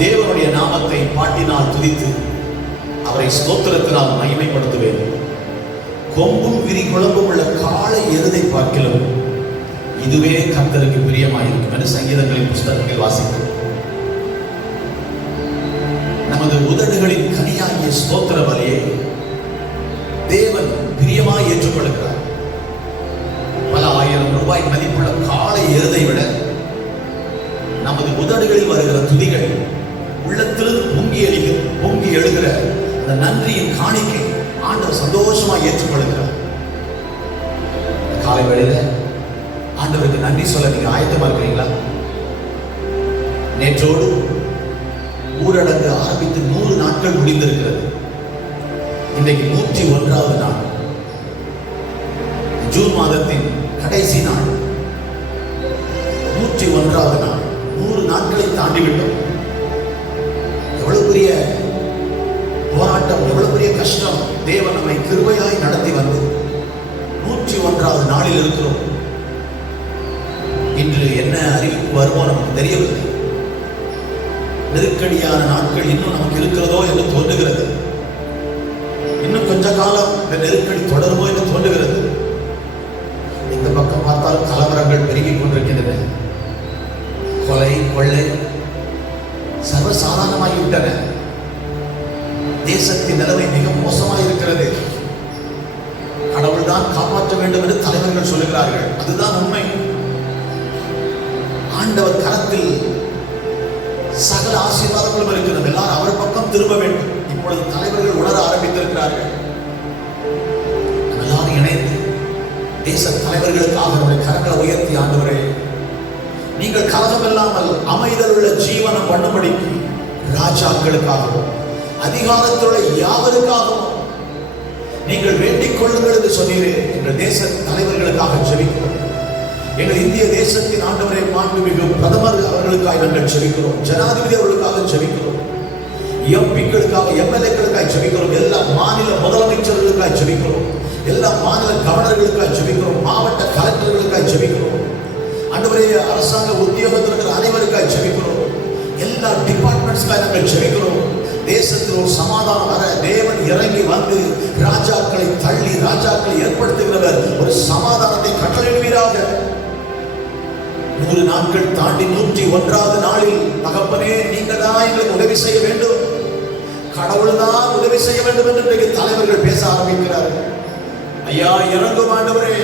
தேவனுடைய நாமத்தை பாட்டினால் துதித்து அவரை ஸ்தோத்திரத்தினால் மகிமைப்படுத்துவேன். கொம்பும் விரி குழம்பும் உள்ள காளை எருதை பார்க்கிலும் இதுவே கர்த்தருக்கு பிரியமாயிருக்கும் என்று சங்கீதங்களின் புஸ்தகத்தில் வாசிக்கிறோம். நமது உதடுகளின் கனியாகிய ஸ்தோத்திர பலியை தேவன் பிரியமாய் ஏற்றுக்கொள்கிறார். பல ஆயிரம் ரூபாய் மதிப்புள்ள காளை எருதை விட நமது உதடுகளில் வருகிற துதிகள் உள்ளத்தில் பொங்கி எழுகிற அந்த நன்றியின் காணிக்கை ஆண்டவர் சந்தோஷமா ஏற்றுக்கொள்கிறார். காலை வேளையில ஆண்டவருக்கு நன்றி சொல்ல நீங்க ஆயத்தமா இருக்கிறீங்களா? நேற்றோடு ஊரடங்கு ஆரம்பித்து 100 நாட்கள் முடிந்திருக்கிறது. இன்றைக்கு 101வது நாள், ஜூன் மாதத்தின் கடைசி நாள், 101வது நாள். 100 நாட்களை தாண்டிவிட்டோம். எவ்வளவு பெரிய போராட்டம், எவ்வளவு பெரிய கஷ்டம். தேவன் நம்மை கிருபையாய் நடத்தி வந்து 101வது நாளில் இருக்கிறோம். இன்று என்ன அறிவிப்பு வருமோ நமக்கு தெரியவில்லை. நெருக்கடியான நாட்கள் இன்னும் நமக்கு இருக்கிறதோ என்று தோன்றுகிறது. இன்னும் கொஞ்ச காலம் இந்த நெருக்கடி தொடருமோ என்று தோன்றுகிறது. இந்த பக்கம் பார்த்தால் கலவரங்கள் பெருகிக் கொண்டிருக்கின்றன. கொலை, கொள்ளை சர்வசாதாரணமாகிவிட்டன. தேசத்தின் நிலைமை மிக மோசமாக இருக்கிறது. கடவுள் தான் காப்பாற்ற வேண்டும் என்று தலைவர்கள் சொல்லுகிறார்கள். அதுதான் உண்மை. ஆண்டவர் கரத்தில் சகல ஆசீர்வாதங்களும் இருக்கிறது. எல்லாரும் அவர் பக்கம் திரும்ப வேண்டும். இப்பொழுது தலைவர்கள் உணர ஆரம்பித்திருக்கிறார்கள். எல்லாரும் இணைந்து தேச தலைவர்களுக்காக நம்முடைய கரங்களை உயர்த்தி, ஆண்டவரே நீங்கள் கலகம் இல்லாமல் அமைதல் உள்ள ஜீவனம் பண்ணும்படிக்கு ராஜாக்களுக்காகவும் அதிகாரத்துள்ள யாவருக்காகவும் நீங்கள் வேண்டிக் கொள்ளுங்கள் என்று சொன்னீரே. எங்கள் தேச தலைவர்களுக்காக ஜெபிக்கிறோம். எங்கள் இந்திய தேசத்தின் ஆண்டவரை மாண்புமிகு பிரதமர் அவர்களுக்காக நாங்கள் ஜெபிக்கிறோம். ஜனாதிபதி அவர்களுக்காக ஜெபிக்கிறோம். எம்பிக்களுக்காக, எம்எல்ஏக்களுக்காக ஜெபிக்கிறோம். எல்லா மாநில முதலமைச்சர்களுக்காக ஜெபிக்கிறோம். எல்லா மாநில கவர்னர்களுக்காக ஜெபிக்கிறோம். மாவட்ட கலெக்டர்களுக்காக ஜெபிக்கிறோம். ஆண்டவரே அரசாங்க உத்தியோகத்திற்கு அனைவருக்காக ஜெபிக்கிறோம். எல்லா டிபார்ட்மெண்ட்ஸ்க்காக நாங்கள் ஜெபிக்கிறோம். தேசத்தில் ஒரு சமாதானம் வர தேவன் இறங்கி வந்து ராஜாக்களை தள்ளி ராஜாக்களை ஏற்படுத்துகிறவர் ஒரு சமாதானத்தை கட்டளையிடுவீராக. 100 நாட்கள் தாண்டி 101வது நாளில் தகப்பனே நீங்க தான் எங்களுக்கு உதவி செய்ய வேண்டும், கடவுள் தான் உதவி செய்ய வேண்டும் என்று இன்றைக்கு தலைவர்கள் பேச ஆரம்பிக்கிறார்கள். ஐயா இறங்கும் ஆண்டவரே,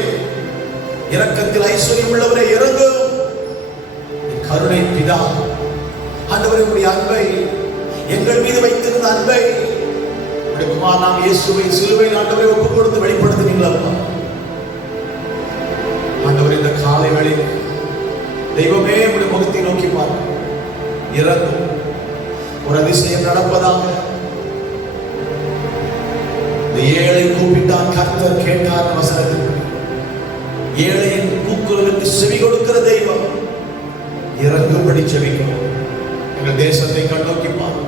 இரக்கத்தில் ஐஸ்வர்யம் உள்ளவரே இறங்கும். கருணை பிதா ஆண்டவரே, உடைய அன்பை எங்கள் மீது வைத்திருந்த அன்பை உடைய குமாரனாகிய இயேசுவை சிலுவையில் ஆண்டவரே ஒப்புக் கொடுத்து வெளிப்படுத்தினீங்களா ஆண்டவரே. இந்த காலை வேளையில் தெய்வமே உடைய முகத்தை நோக்கி பார்க்க இறங்கும். ஒரு அதிசயம் நடப்பதாக. இந்த ஏழை கூப்பிட்டான், கர்த்தர் கேட்டார் வசனத்தில். ஏழையின் கூக்குரலுக்கு செவி கொடுக்கிற தெய்வம் இறங்கும்படி செவிக்கிறோம். எங்கள் தேசத்தை கண்ணோக்கி பாருங்கள்.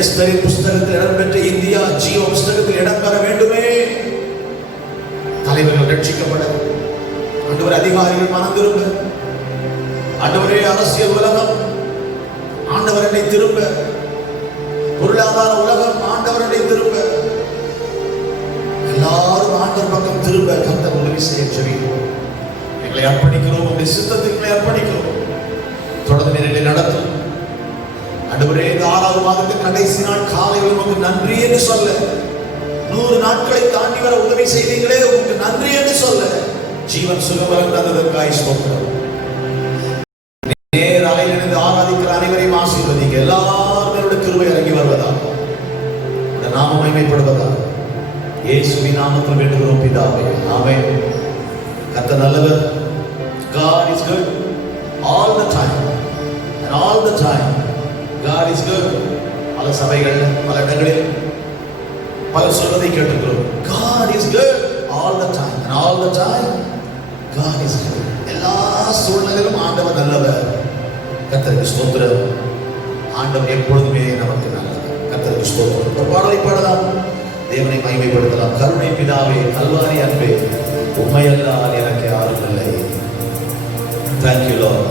எஸ்தரின் புஸ்தகத்தில் இடம்பெற்ற இந்தியா ஜீவ புஸ்தகத்தில் இடம்பெற வேண்டுமே. தலைவர்கள் ரட்சிக்கப்பட, ஆண்டவர் அதிகாரிகள் மனம் திரும்ப, ஆண்டவரே அரசியல் உலகம் ஆண்டவர் என்னை திரும்ப, பொருளாதார உலகம் ஆண்டவர் என்னை திரும்ப, எல்லாரும் ஆண்டவர் பக்கம் திரும்ப கர்த்தர் உதவி செய்ய ஜெபிக்கிறோம். எங்களை அர்ப்பணிக்கிறோம். உங்களுடைய சித்தத்தை எங்களை அர்ப்பணிக்கிறோம். தொடர்ந்து நிலையை நடத்தும் ஆண்டவரே. இந்த 6வது மாதத்தின் கடைசி நாள் காலையில் உங்களுக்கு நன்றி என்று சொல்ல, 100 நாட்களை தாண்டி வர உதவி செய்தீங்களே, உங்களுக்கு நன்றி என்று சொல்ல ஜீவன் சுகபலம் தந்ததற்காக ஸ்தோத்திரம். நேர் அலையிலிருந்து ஆராதிக்கிற அனைவரையும் ஆசீர்வதிங்க. எல்லாரும் கிருபை இறங்கி வருவதா, இந்த நாமம் மகிமைப்படுவதா, இயேசுவின் நாமத்தில் வேண்டுகிறோம் பிதாவே, ஆமென். கர்த்தர் நல்லவர். God is good all the time and all the time God is good. பல சபைகள், பல இடங்களில் பலர் சொல்வதை கேட்டிருக்கிறோம். God is good all the time and all the time God is good. எல்லா சூழ்நிலையிலும் ஆண்டவர் நல்லவர். கர்த்தருக்கு ஸ்தோத்திரம். ஆண்டவர் எப்பொழுதுமே நமக்கு நல்லவர். கர்த்தருக்கு ஸ்தோத்திரம். ஒரு பாடலை பாடலாம், தேவனை மகிமைப்படுத்தலாம். கருணை பிதாவே, கல்வாரி அன்பே, உம்மையல்லால் எனக்கு யாரும் இல்லை. Thank you Lord.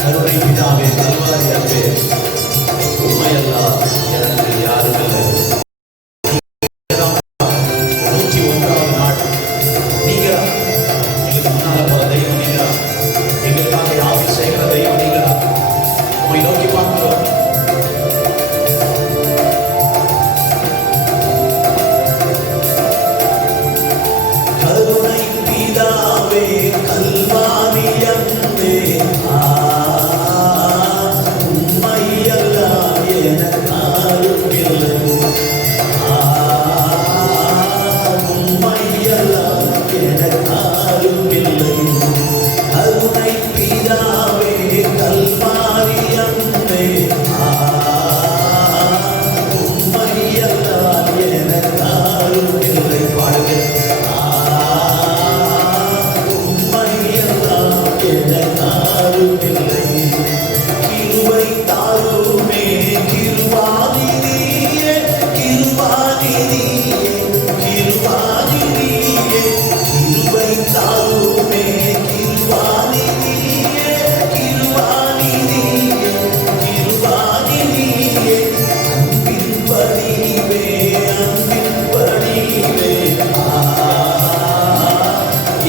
கருணை பிதாவே, கல்வாரி அன்பே, உம்மையல்லால் எனக்கு யாரும் இல்லை. 101வது நாள் நீங்களா? எங்களுக்கு முன்னால போற தெய்வம் நீங்களா? எங்களுக்காக யாவும் செய்கிற தெய்வம் நீங்களா? உம்மை நோக்கி பார்க்கிறோம். கருணை பிதாவே, கல்வாரி அன்பே, உம்மையல்லால் எனக்கு யாரும் இல்லை. உம்மையல்லால் எனக்கு யாரும் இல்லை. கருணை பிதாவே, கல்வாரி அன்பே, உம்மையல்லால் எனக்கு யாரும் இல்லை. பாடுங்க. உம்மையல்லால் எனக்கு யாரும் இல்லை. கிருபை தாருமே, கிருபாநிதியே, கிருபாநிதியே, கிருபாநிதியே. கிருபை தாருமே, கிருபாநிதியே, கிருபாநிதியே, கிருபாநிதியே. அன்பின் வடிவே, அன்பின் வடிவே,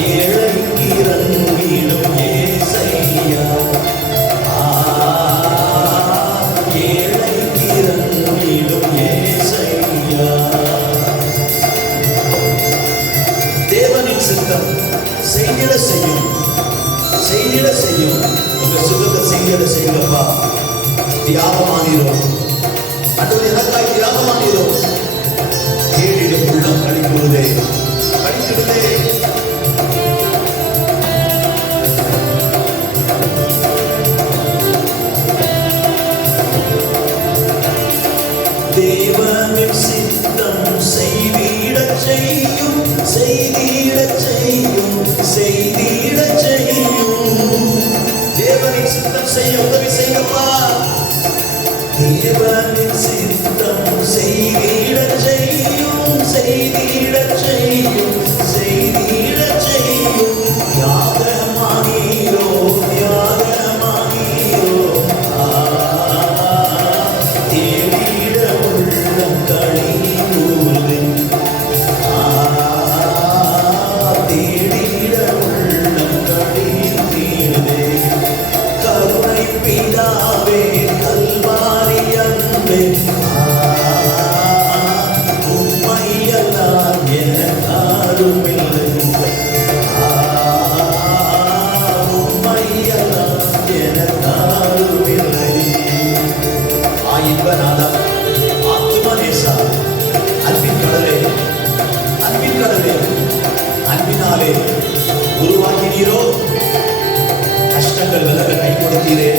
ஏழைக்கு இறங்கிடும் ஏசையா, ஏழைக்கு இறங்கிடும் ஏசையா. தேவனின் சித்தம் செய்திட செய்யும், செய்திட செய்யும். உங்க சுத்தத்தை செய்திட செய்யுங்கப்பா. தியாகமானீரும் அன்று எனக்காய் தியாகமானீரும். கேடிடும் உள்ளம் கழிக்குவதே, கழித்திடுதே. தேவனின் சித்தம் செய்திடச் செய்யும், செய்திடச் செய்யும், செய்திடச் செய்யும். தேவனின் சித்தம் செய்ய உதவி செய்யப்பா. தேவனின் சித்தம் செய்திடச் செய்யும், செய்திடச் செய்யும், செய்திடச் செய்யும். யாகமானீரோ, யாகமானீரோ, தேடிட உள்ளம் கழிவுறுதே, தேடிட உள்ளம் கழித்திடுதே. கருணை பிதாவே, கல்வாரி அன்பே, உம்மையல்லால் எனக்கு யாரும் இல்லை. உம்மையல்லால் எனக்கு யாரும் இல்லை. இன்பநாதா, ஆத்துமநேசா, அன்பின் கடலே, அன்பின் கடலே, அன்பினாலே உருவாகினீரோ. கஷ்டங்கள் விலக கை கொடுத்தீரே,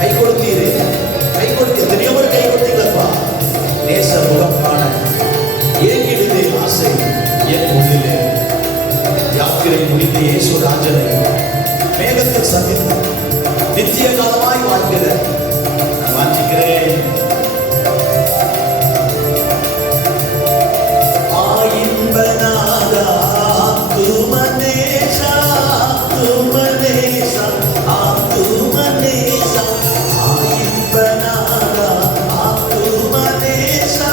கை கொடுத்தீரே, கை கொடுத்து எத்தனையோ ஒரு கை கொடுத்தீங்களப்பா. நேச முகம் காண ஏங்கிடுதே ஆசை என் உள்ளிலே. யாத்திரை முடிந்த இயேசு ராஜனை மேகத்தில் சந்தித்து நித்திய காலமாய் வாழ்கிற நான் வாஞ்சிக்கிறேன். ஆயின்பநாதா, ஆத்துமநேசா, ஆத்துமநேசா, ஆத்துமநேசா. ஆயின்பநாதா, ஆத்துமநேசா,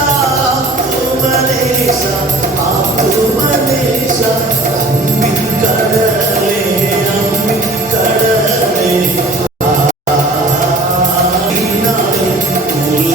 ஆத்துமநேசா, ஆத்துமநேசா. அன்பின் கடலே, அன்பின் கடலே, உருவாகினீரோ.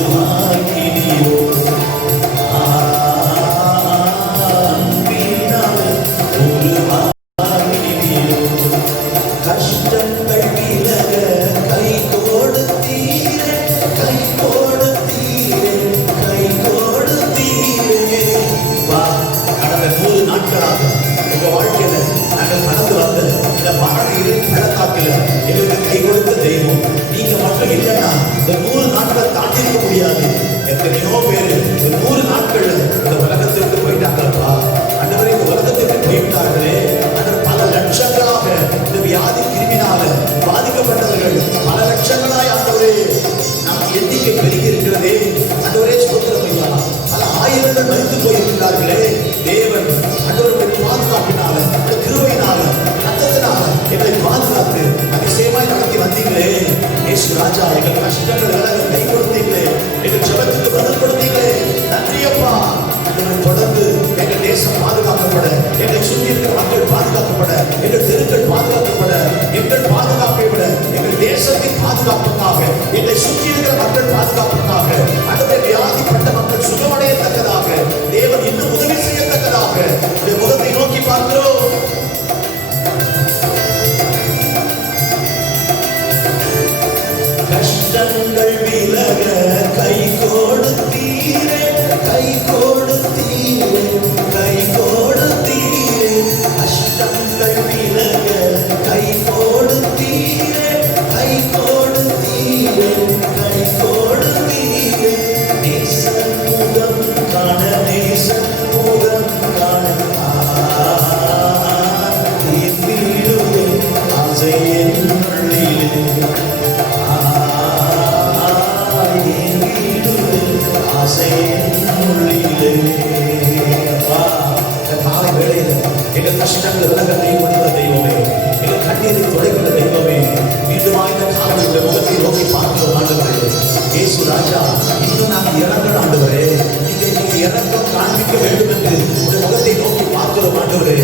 ராஜா, இன்னும் நாங்கள் இறங்கணும் ஆண்டவரே, நீங்க இறக்கம் காண்பிக்க வேண்டும் என்று உங்களுடைய முகத்தை நோக்கி பார்க்கிறோம் ஆண்டவரே.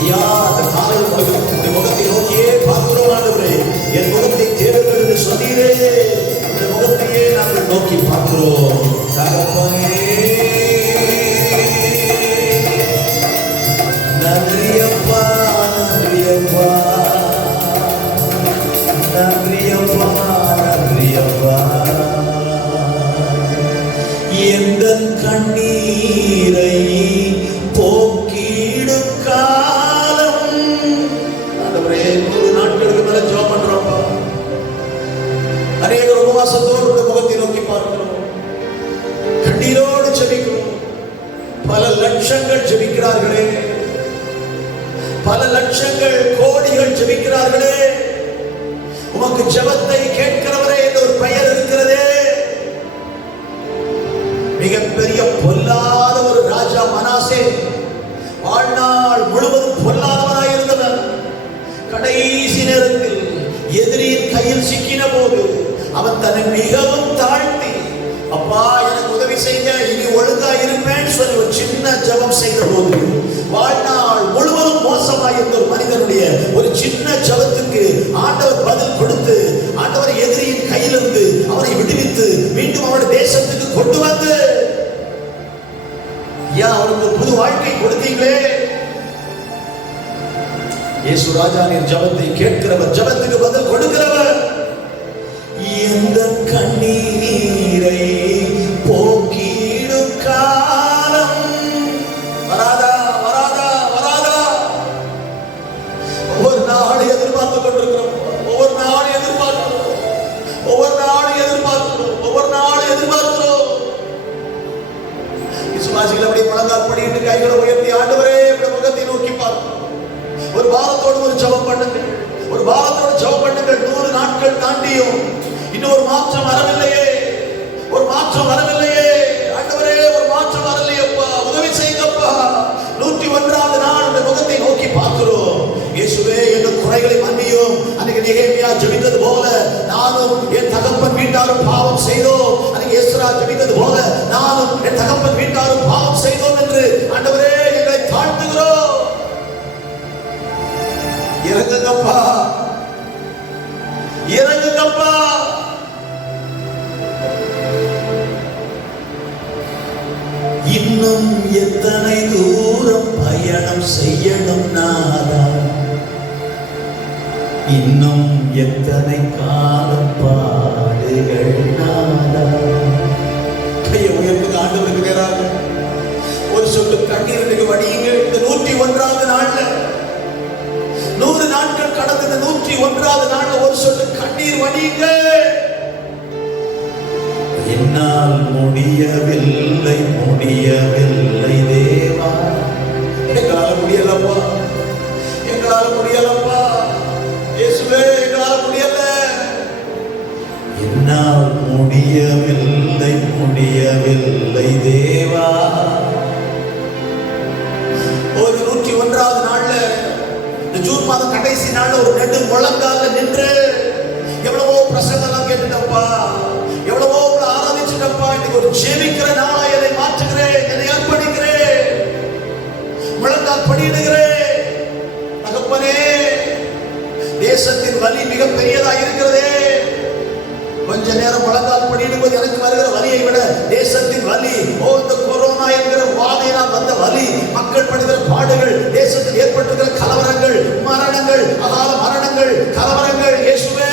ஐயா, அந்த காலையில் உங்களுடைய முகத்தை நோக்கியே பார்க்கிறோம் ஆண்டவரே. என் முகத்தை தேடுங்கள் என்று சொன்னீரே, அந்த முகத்தையே நாங்கள் நோக்கி பார்க்கிறோம் தகப்பனே. நன்றியப்பா, நன்றியப்பா, நன்றியப்பா, நன்றியப்பா. எந்த கண்ணீரை போக்கிடும் காலம் ஆண்டவரே. 100 நாட்களுக்கு மேல ஜெபம் பண்றோம். அநேக உபவாசத்தோடு முகத்தை நோக்கி பார்க்கிறோம், கண்ணீரோடு ஜெபிக்கிறோம். பல லட்சங்கள் ஜெபிக்கிறார்களே, பல லட்சங்கள் கோடிகள் ஜெபிக்கிறார்களே. உமக்கு ஜெபத்தை கேட்கிறவரே என்ற ஒரு பெயர் இருக்கிறதே. மிகப்பெரிய பொல்லாத ஒரு ராஜா மனாசே வாழ்நாள் முழுவதும் பொல்லாதவராய் இருந்தவர். கடைசி நேரத்தில் எதிரியின் கையில் சிக்கின போது அவன் தன்னை மிகவும் தாழ்த்தி, அப்பா எனக்கு உதவி செய்ய, இனி ஒழுங்கா இருப்பேன் சொல்லி ஒரு சின்ன ஜெபம் செய்த போது, வாழ்நாள் முழுவதும் மோசமாய் இருந்த ஒரு மனிதனுடைய ஒரு சின்ன ஜெபத்துக்கு ஆண்டவர் பதில் கொடுத்து, ஆண்டவர் எதிரியின் கையிலிருந்து அவரை விடுவித்து மீண்டும் அவருடைய தேசத்துக்கு கொண்டு வந்து அவருக்கு ஒரு புது வாழ்க்கை கொடுத்தீங்களே. இயேசு ராஜா, நீர் ஜெபத்தை கேட்கிறவர், ஜெபத்துக்கு பதில் கொடுக்கிறவர். எந்த கண்ணீரை போக்கிடும் காலம் வராதா, வராதா, வராதா? ஒவ்வொரு நாளும் எதிர்பார்த்து கொண்டிருக்கிறோம், ஒவ்வொரு நாளும் எதிர்பார்க்கிறோம், ஒவ்வொரு நாளும் எதிர்பார்க்கிறோம், ஒவ்வொரு நாளும் எதிர்பார்க்கிறோம். விசுவாசிகள் அப்படி முழங்கால் படிட்டு கைகளை உயர்த்தி, ஆண்டவரே இப்படி முகத்தை நோக்கி பார்க்கிறோம். ஒரு வாரத்தோடு ஒரு ஜெபம் பண்ணுங்கள், ஒரு வாரத்தோடு ஜெபம் பண்ணுங்கள். 100 நாட்கள் தாண்டியும் இன்னொரு மாற்றம் வரவில்லையே, ஒரு மாற்றம் வரவில்லையே. ஆண்டவரே, ஒரு மாற்றம் வரலையப்பா, உதவி செய்யுங்கப்பா. 101வது நாள் உடைய முகத்தை நோக்கி பார்க்கிறோம். இயேசுவே, எங்கள் குறைகளை மன்னியும். அன்னைக்கு நெகேமியா ஜெபித்தது போல நானும் என் தகப்பன் வீட்டாரும் பாவம் செய்தோம். அன்னைக்கு எஸ்ரா ஜெபித்தது போல நானும் என் தகப்பன் வீட்டாரும் பாவம் செய்தோம் என்று ஆண்டவரே எங்களை தாழ்த்துகிறோம். இறங்குங்கப்பா, இறங்குங்கப்பா. இன்னும் எத்தனை தூரம் பயணம் செய்யணும் நாதா, இன்னும் எத்தனை காலம் பாடுகள் நாதா. கையை உயர்ந்து ஆண்டவருக்கு நேராக ஒரு சொட்டு கண்ணீருக்கு வடியுங்கள். இந்த 101வது நாள்ல, 100 நாட்கள் கடந்த இந்த 101வது நாள்ல ஒரு சொட்டு கண்ணீர் வடியுங்கள். என்னால் முடியவில்லை, முடியவில்லை தேவா, எங்களால் முடியலப்பா, எங்களால் முடியலப்பா. இயேசுவே, எங்களால் முடியல. என்னால் முடியவில்லை, முடியவில்லை தேவா. ஒரு 101வது நாள்ல, இந்த ஜூன் மாதம் கடைசி நாள்ல ஒரு நெடு முழங்கால நின்று எவ்வளவோ பிரசங்கெல்லாம் கேட்டுட்டப்பா, எவ்வளவோ ஆராதிச்சுட்டப்பா. இன்னைக்கு ஒரு ஜெபிக்கிற நாளா என்னை மாற்றுகிறேன், என்னை அர்ப்பணிக்கிறேன், முழங்கால் படியிடுகிறேன். தகப்பனே, தேசத்தின் வலி மிக பெரியதா இருக்கிறதே. கொஞ்ச நேரம் முழங்கால் படியிடும்போது எனக்கு வருகிற வலியை விட தேசத்தின் வலி, இந்த கொரோனா என்கிற வாதையினால் வந்த வலி, மக்கள் படுகிற பாடுகள், தேசத்தில் ஏற்பட்டிருக்கிற கலவரங்கள், மரணங்கள், அகால மரணங்கள், கலவரங்கள். இயேசுவே,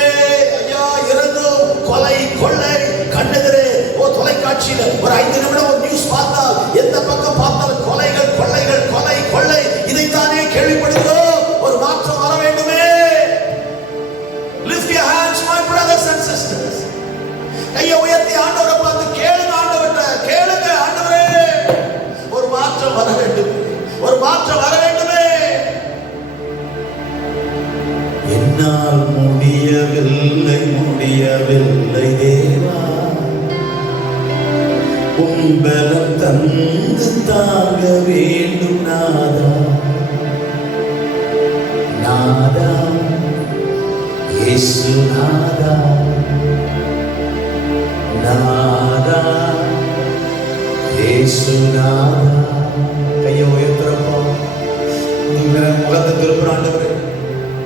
ஐயா இறந்தும் கொலை, கொள்ளை கண்ணெதிரே தொலைக்காட்சியில ஒரு 5 நிமிடம் ஒரு நியூஸ் பார்த்தால், எந்த பக்கம் பார்த்தால் கொலைகள், கொள்ளைகள், கொலை, கொள்ளை, இதைத்தானே கேள்விப்படுகிறோம். ஒரு மாற்றம் வர வேண்டுமே. Lift your hands, my brothers and sisters. கையை உயர்த்தி ஆண்டவரை பார்த்து கேளுங்க, ஆண்டவர்கிட்ட கேளுங்க, ஆண்டவரே ஒரு மாற்றம் வர வேண்டும், ஒரு மாற்றம் வர வேண்டுமே. என்னால் முடியவில்லை, முடியவில்லை தேவா, உம்பலம் தந்து தாங்க வேண்டும் நாதா, நாதா இயேசு நாதா, நாதா. கையை உயர்த்துறப்போ முகத்தை திருப்புறாண்டவர்.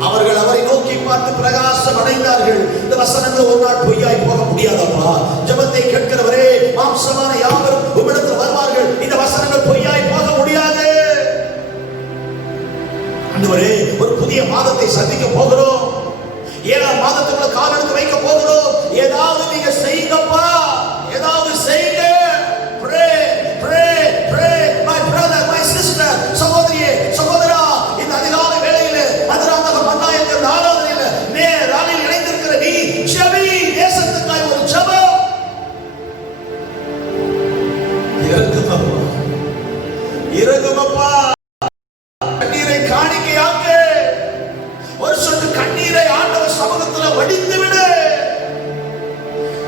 அவர்கள் அவரை நோக்கி பார்த்து பிரகாசம் அடைந்தார்கள். இந்த வசனங்கள் ஒரு நாள் பொய்யாய் போக முடியாதப்பா. ஜெபத்தை கேட்கிறவரே, மாம்சமான யாவரும் உம்மிடத்தில் வருவார்கள். இந்த வசனங்கள் பொய்யாய் போக முடியாது. ஆண்டவரே, ஒரு புதிய மாதத்தை சந்திக்க போகிறோம். 7ஆம் மாதத்துக்குள்ள கால் எடுத்து வைக்க போகிறோம். ஏதாவது நீங்க செய்யுங்கப்பா, ஏதாவது செய்யுங்க. Pray, pray, pray, my brother, my sister, சகோதரியே, சகோதரா, இந்த அதிகாலை வேளையிலே மதுராமக மன்னாயங்கள் ஆராதனையில நேராலில் இணைந்திருக்கிற நீ ஜெபி. தேசத்துக்காய் ஒரு ஜெபம். இறங்குமப்பா, இறங்குமப்பா. கண்ணீரை காணிக்கையாக்க, ஒரு சொட்டு கண்ணீரை ஆண்டவர் சமூகத்தில் வடித்து விடு.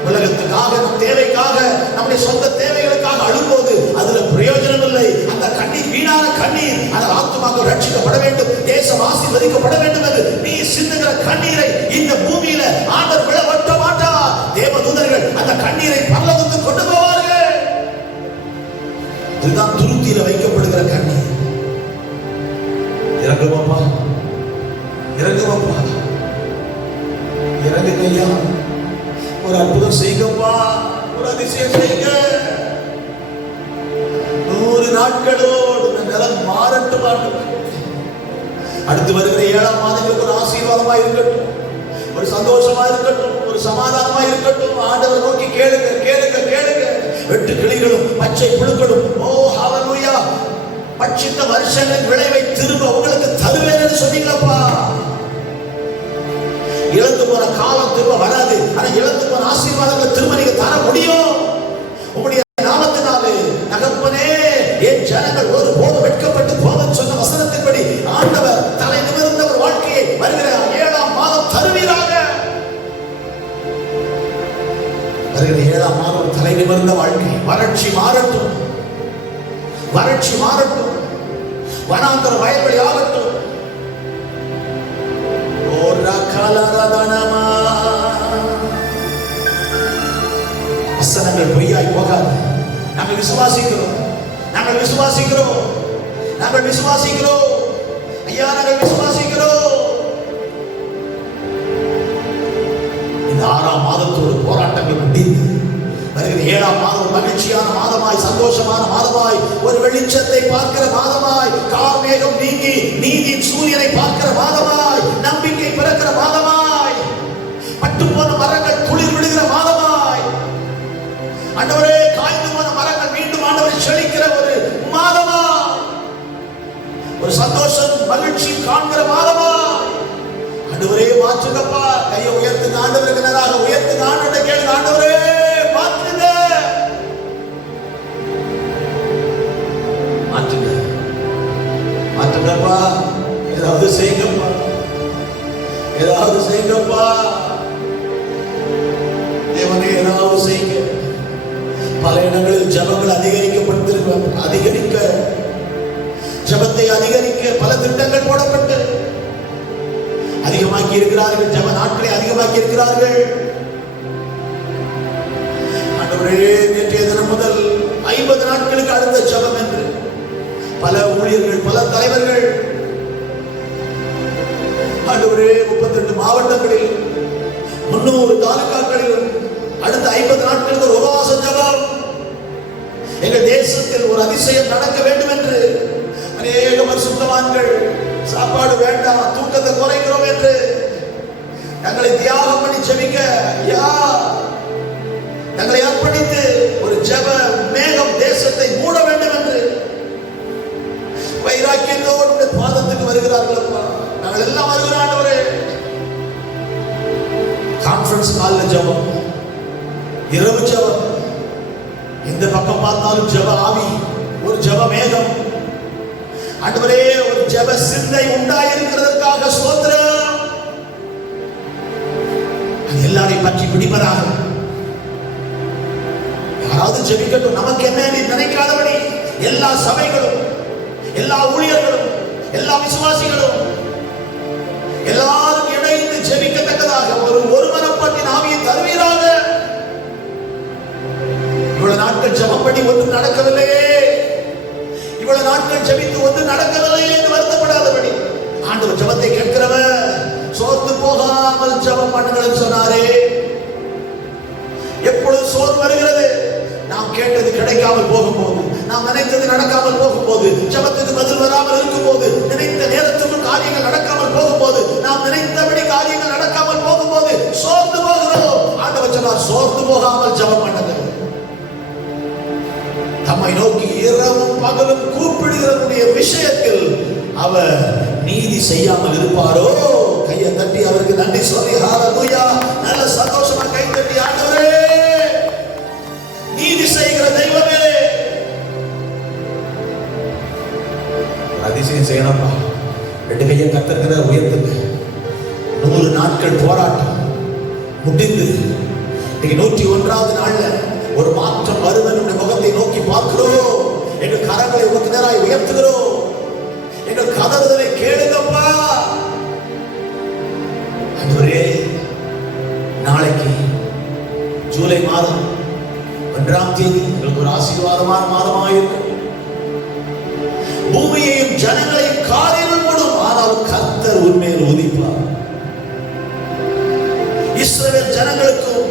உலகத்துக்காக, நம் தேவைக்காக, நம்முடைய சொந்த தேவைகளுக்காக அழும்போது அதுல பிரயோஜனம் இல்லை. அந்த கண்ணீர் வீணான கண்ணீர். அந்த ஆத்துமாக்கள் ரட்சிக்கப்பட வேண்டும், தேசம் ஆசீர்வதிக்கப்பட வேண்டும் என்று நீ சிந்துகிற கண்ணீரை இந்த பூமியில ஆண்டவர் விழவட்ட மாட்டார். தேவதூதர்கள் அந்த கண்ணீரை பரலோகத்துக்கு கொண்டு போவார்கள். இதுதான் துருத்தியில வைக்கப்படுகிற கண்ணீர். இறங்குவப்பா, இறங்குவப்பா, இறங்குங்கய்யா. ஒரு அற்புதம் செய்யுங்கப்பா, ஒரு அதிசயம் செய்யுங்க. 100 நாட்களோடு இந்த நிலம் மாறட்டும். அடுத்து வருகிற 7ஆம் மாதங்களுக்கு ஒரு ஆசீர்வாதமா இருக்கட்டும், ஒரு சந்தோஷமா இருக்கட்டும், ஒரு சமாதானமா இருக்கட்டும். ஆண்டவர் நோக்கி கேளுங்க, கேளுங்க, கேளுங்க. வெட்டு கிளிகளும் பச்சை புழுக்களும், ஓ ஹல்லேலூயா, பட்சித்த வருஷங்களின் விளைவை திரும்ப உங்களுக்கு தருவேன் என்று சொன்னீங்களப்பா. இழந்து போன காலம் திரும்ப வராது. ஆனா இழந்து போன ஆசீர்வாதங்கள் திரும்ப நீங்க தர முடியும். உங்களுடைய நாமத்தினாலே தகப்பனே, என் ஜனங்கள் ஒரு போது வெட்கப்பட்டு போவன்னு சொன்ன வசனத்தின்படி ஆண்டவர் தலை நிமிர்ந்த ஒரு வாழ்க்கையை வருகிற 7ஆம் மாதம் தருவீராக. வருகிற 7ஆம் மாதம் தலை நிமிர்ந்த வாழ்க்கை. வறட்சி மாறட்டும், வறட்சி மாறட்டும், வனாந்தர வயல்வெளி ஆகட்டும். வசனங்கள் பொய்யாய் போகாது. நாங்கள் விசுவாசிக்கிறோம், நாங்கள் விசுவாசிக்கிறோம், நாங்கள் விசுவாசிக்கிறோம் ஐயா, நாங்கள் விசுவாசிக்கிறோம். இந்த 6ஆம் மாதத்தோடு போராட்டங்கள் முடிந்து வருகிற 7ஆம் மாதம் மகிழ்ச்சியான மாதமாய், சந்தோஷமான மாதமாய், ஒரு வெளிச்சத்தை பார்க்கிற மாதமாய், கார்மேகம் நீங்கி நீதியின் சூரியனை பார்க்கிற மாதமாய், நம்பிக்கை பிறக்கிற மாதமாய், பட்டு போன மரங்கள் துளிர் விடுகிற மாதமாய், ஆண்டவரே காய்ந்து போன மரங்கள் மீண்டும் ஆண்டவரை செழிக்கிற ஒரு மாதமாய், ஒரு சந்தோஷம் மகிழ்ச்சி காண்கிற மாதமாய் ஆண்டவரே மாற்றுங்கப்பா. கையை உயர்த்துங்க, ஆண்டவருக்கு நேராக உயர்த்துங்க, ஆண்டவரை கேளுங்க, ஆண்டவரே மாற்றுங்க, மாற்றுங்க, மாற்றுங்கப்பா. ஏதாவது செய்யுங்கப்பா, ஏதாவது செய்யுங்கப்பா. தேவனே ஏதாவது செய்யுங்க. பல இடங்களில் ஜபங்கள் அதிகரிக்க ஜபத்தை அதிகரிக்க பல திட்டங்கள் போடப்பட்டு அதிகமாக்கி இருக்கிறார்கள். ஜப நாட்களை அதிகமாக்கி இருக்கிறார்கள். ஆண்டவரே, நேற்றைய தினம் முதல் 50 நாட்களுக்கு அடுத்த ஜபம் என்று பல ஊழியர்கள், பல தலைவர்கள் ஆண்டவரே 38 மாவட்டங்களில் 300 தாலுகாக்களில் அடுத்த 50 நாட்களுக்கு ஒரு உபவாச ஜபம். எங்கள் தேசத்தில் ஒரு அதிசயம் நடக்க வேண்டும் என்று அநேக பரிசுத்தவான்கள் சாப்பாடு வேண்டாம், தூக்கத்தை குறைக்கிறோம் என்று தங்களை தியாகம் பண்ணி ஜெபிக்க, தங்களை அர்ப்பணித்து ஒரு ஜெப மேகம் தேசத்தை மூட வேண்டும் என்று வைராக்கியத்தோடு பாதத்துக்கு வருகிறார்கள். நாங்கள் எல்லாம் வருகிறோம் ஆண்டவரே. கான்ஃபரன்ஸ் கால்ல ஜெபம், இரவு ஜெபம், எந்த பக்கம் பார்த்தாலும் ஜெப ஆவி, ஒரு ஜெப மேகம். ஆண்டவரே, ஒரு ஜெப சிந்தை உண்டாயிருக்கிறதற்காக ஸ்தோத்திரம். எல்லாரையும் பற்றி பிடிப்பதாக. யாராவது ஜெபிக்கட்டும், நமக்கு என்ன நினைக்காதபடி எல்லா சபைகளும், எல்லா ஊழியர்களும், எல்லா விசுவாசிகளும் எல்லாரும் இணைந்து ஜெபிக்கத்தக்கதாக ஒரு ஒருமனப்பாட்டின் ஆவியை தருவீராக. இவ்வளவு நாட்கள் ஜெபம் பண்ணி ஒன்றும் நடக்கவில்லையே. நாட்கள் ஜெபித்து ஒன்று நடக்கவில்லை என்று வருத்தப்படாதபடி ஆண்டவர் ஜெபத்தை கேட்கிறவர் சோர்ந்து போகாமல் ஜெபம் பண்ணுங்கள் சொன்னாரே. எப்பொழுது சோர்வு வருகிறது? நாம் கேட்டது கிடைக்காமல் போகும்போது, நாம் நினைத்தது நடக்காமல் போகும்போது, ஜெபத்துக்கு பதில் வராமல் இருக்கும்போது, நினைத்த நேரத்துக்குள் காரியங்கள் நடக்காமல் போகும்போது, நாம் நினைத்தபடி காரியங்கள் நடக்காமல் போகும்போது சோர்ந்து போகிறோம். ஆண்டவர் சொன்னார், சோர்ந்து போகாமல் ஜெபம் பண்ணுங்கள். தம்மை நோக்கி இரவும் பகலும் கூப்பிடுகிறவருடைய விஷயத்தில் அவர் நீதி செய்யாமல் இருப்பாரோ? கையை தட்டி அவருக்கு நன்றி சொல்லி ஹல்லேலூயா, நல்ல சந்தோஷமா கை தட்டி, ஆண்டவரே நீதி செய்கிற தெய்வமே, அதிசயம் செய்யணும்பா. 2 கையை கர்த்தருக்கு உயர்த்துங்க. 100 நாட்கள் போராட்டம் முடிந்து இன்னைக்கு 101வது நாள்ல ஒரு மாற்றம் வருவன் முகத்தை நோக்கி பார்க்கிறோம். எங்கள் கரங்களை உமக்கு நேராய் உயர்த்துகிறோம். எங்கள் கதறுதலை கேளுங்கப்பா. ஆண்டவரே, நாளைக்கு ஜூலை மாதம் 1ஆம் தேதி எங்களுக்கு ஒரு ஆசீர்வாதமான மாதமாயிருக்கும். பூமியையும் ஜனங்களையும் காரில் போடும். ஆனால் கர்த்தர் உண்மையில் உதிப்பார். இஸ்ரவேல் ஜனங்களுக்கும்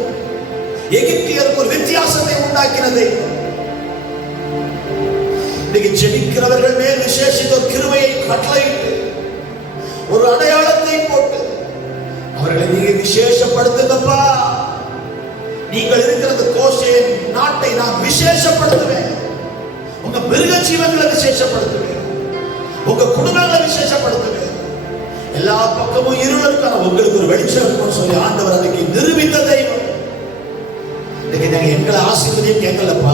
எகிப்தியருக்கு ஒரு வித்தியாசத்தை உண்டாக்கினது. இன்னைக்கு ஜெபிக்கிறவர்கள் மேல் விசேஷித்த ஒரு கிருபையை கட்டளையிட்டு ஒரு அடையாளத்தை போட்டு அவர்களை நீங்க விசேஷப்படுத்துங்கப்பா. நீங்கள் இருக்கிற கோஷேன் நாட்டை நான் விசேஷப்படுத்துவேன். உங்க மிருக ஜீவன்களை விசேஷப்படுத்துவேன். உங்க குடும்பங்களை விசேஷப்படுத்துவேன். எல்லா பக்கமும் இருள் இருக்கான உங்களுக்கு ஒரு வெளிச்சம் இருக்கும்னு சொல்லி ஆண்டவர் அன்னைக்கு நிரூபித்த தெய்வம். எங்களை ஆசீர்வதியும் கேட்கலப்பா,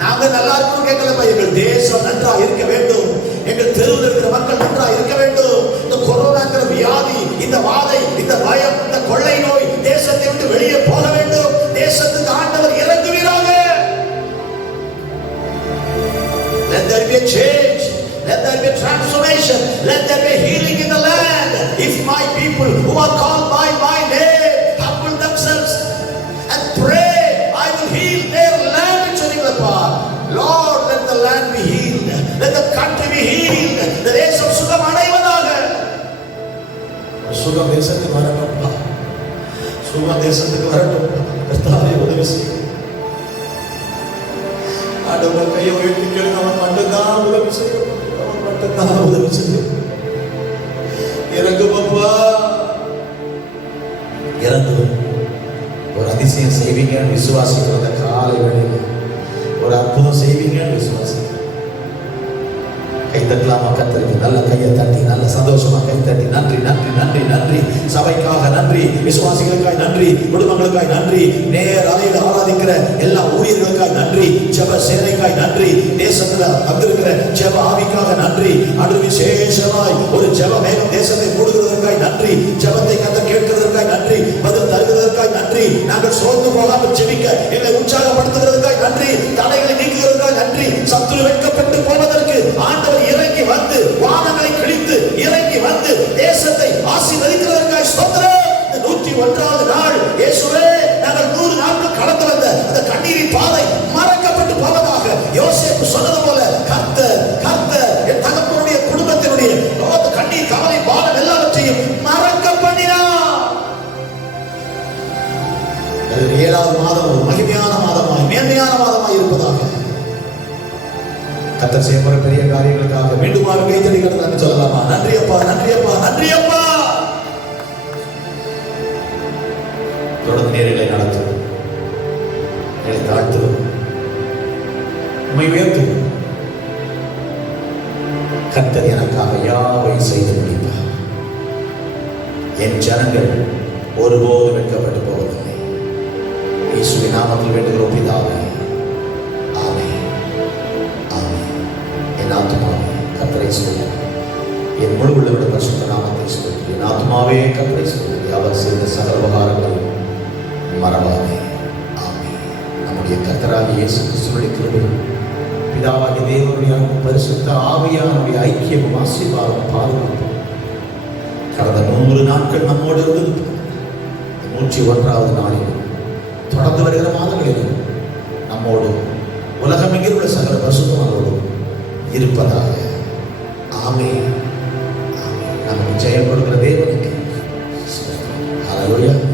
நாங்க நல்லா இருக்கணும் கேட்கலப்பா. எங்கள் தேசம் நன்றா இருக்க வேண்டும். எங்கள் தெருவில் இருக்கிற மக்கள் நன்றா இருக்க வேண்டும். இந்த கொரோனாங்கிற வியாதி, இந்த வாதை, இந்த பயம், இந்த கொள்ளை நோய் தேசத்தை விட்டு வெளியே போக வேண்டும். தேசத்துக்கு ஆண்டவர் இறங்குவீராக. Let there be a change. Let there be a transformation. Let there be healing in the land. If my people who are called by my name humble themselves and pray, I will heal their land. Lord, let the land be healed. Let the country be healed. The தேசம் சுகம் அடைவதாக. சுகம் தேசத்துக்கு வரட்டும்பா. சுகம் தேசத்துக்கு வரட்டும். கர்த்தாவே உதவி செய்யும். ஆண்டவர் கையை உயர்த்தி கேளுங்க. அவன் மட்டும்தான் உதவி செய்யும். அவன் மட்டும்தான் உதவி செய்யும். இறங்குப்பா, இறங்கு. ஒரு அதிசயம் செய்வீங்க விசுவாசிக்கிற காலை வேளையில் ஒரு அற்புதம் செய்வீங்க விசுவாசி. கை தட்டலாமா? கர்த்தருக்கு நல்ல கையை தட்டி நல்ல சந்தோஷமா கை தட்டி நன்றி நன்றி நன்றி நன்றி. சபைக்காக நன்றி, விசுவாசிகளுக்காய் நன்றி, குடும்பங்களுக்காய் நன்றி, நேர் அறையில் ஆராதிக்கிற எல்லா ஊழியர்களுக்காய் நன்றி, ஜெப சேனைக்காய் நன்றி, தேசத்துல வந்திருக்கிற ஜெப ஆவிக்காக நன்றி. அன்று விசேஷமாய் ஒரு ஜெப மேகம் தேசத்தை மூடுகிறதற்காய் நன்றி, ஜெபத்தை கர்த்தர் கேட்கிறதற்காய் நன்றி, பதில் தருகிறதற்காய் நன்றி. நாங்கள் சோர்ந்து போகாமல் ஜெபிக்க எங்களை உற்சாகப்படுத்துகிறதற்காய் நன்றி, தடைகளை நீக்குகிறதற்காய் நன்றி. சத்துரு வெட்கப்பட்டு போவதற்கு ஆண்டவர் இறங்கி வந்து வானங்களை கிழித்து இறங்கி வந்து தேசத்தை ஆசீர்வதிக்கிறதற்காய் ஸ்தோத்திரம். 101வது நாள் இயேசுவே, நாங்கள் 100 நாட்கள் கடந்து வந்த அந்த கண்ணீரின் பாதை மறக்கப்பட்டு போவதாக. யோசேப்பு சொன்னது போல கர்த்தர் கர்த்தர் என் தகப்பனுடைய குடும்பத்தினுடைய கண்ணீர் கவலை பாரம் எல்லாவற்றையும் மறக்க பண்ணினார். 7வது மாதம் ஒரு மகிமையான மாதமாய் மேன்மையான மாதமாய் இருப்பதாக. கர்த்தர் செய்யப்போற பெரிய காரியங்களுக்காக மீண்டும் கைத்தடிகள் நன்றி சொல்லலாமா? நன்றி அப்பா, நன்றி அப்பா, நன்றி அப்பா. தொடர்ந்து நேரிலே நடத்தும், என்னை தாழ்த்தும், உம்மை உயர்த்தும். கர்த்தர் எனக்காக யாவை செய்து முடிப்பார். என் ஜனங்கள் ஒருபோதும் வெட்கப்பட்டு போவதில்லை. இயேசுவின் நாமத்தில் வேண்டுகிறோம் பிதாவே, ஆமென், ஆமென். என் ஆத்துமாவே கர்த்தரை ஸ்தோத்திரி, என் முழு உள்ளவருடைய பரிசுத்த நாமத்தை ஸ்தோத்திரி. என் ஆத்துமாவே கர்த்தரை ஸ்தோத்திரி, அவர் செய்த சகல உபகாரங்களை மறவாதே. ஆமென். நம்முடைய கர்த்தராகிய இயேசு கிறிஸ்துவின் கிருபையும் பிதாவாகிய தேவனுடைய பரிசுத்த ஆவியானவருடைய ஐக்கியமும் ஆசீர்வாதமும் பாதுகாப்பும் கடந்த 100 நாட்கள் நம்மோடு இருந்தது. 101வது நாளில் தொடர்ந்து வருகிற மாதங்களிலும் நம்மோடு உலகமெங்கில் உள்ள சகல பரிசுத்தமானோடு இருப்பதாக. ஆமென். ஆமென். நமக்கு ஜெயம் கொடுக்கிற தேவனுக்கு ஸ்தோத்திரம். ஹல்லேலூயா.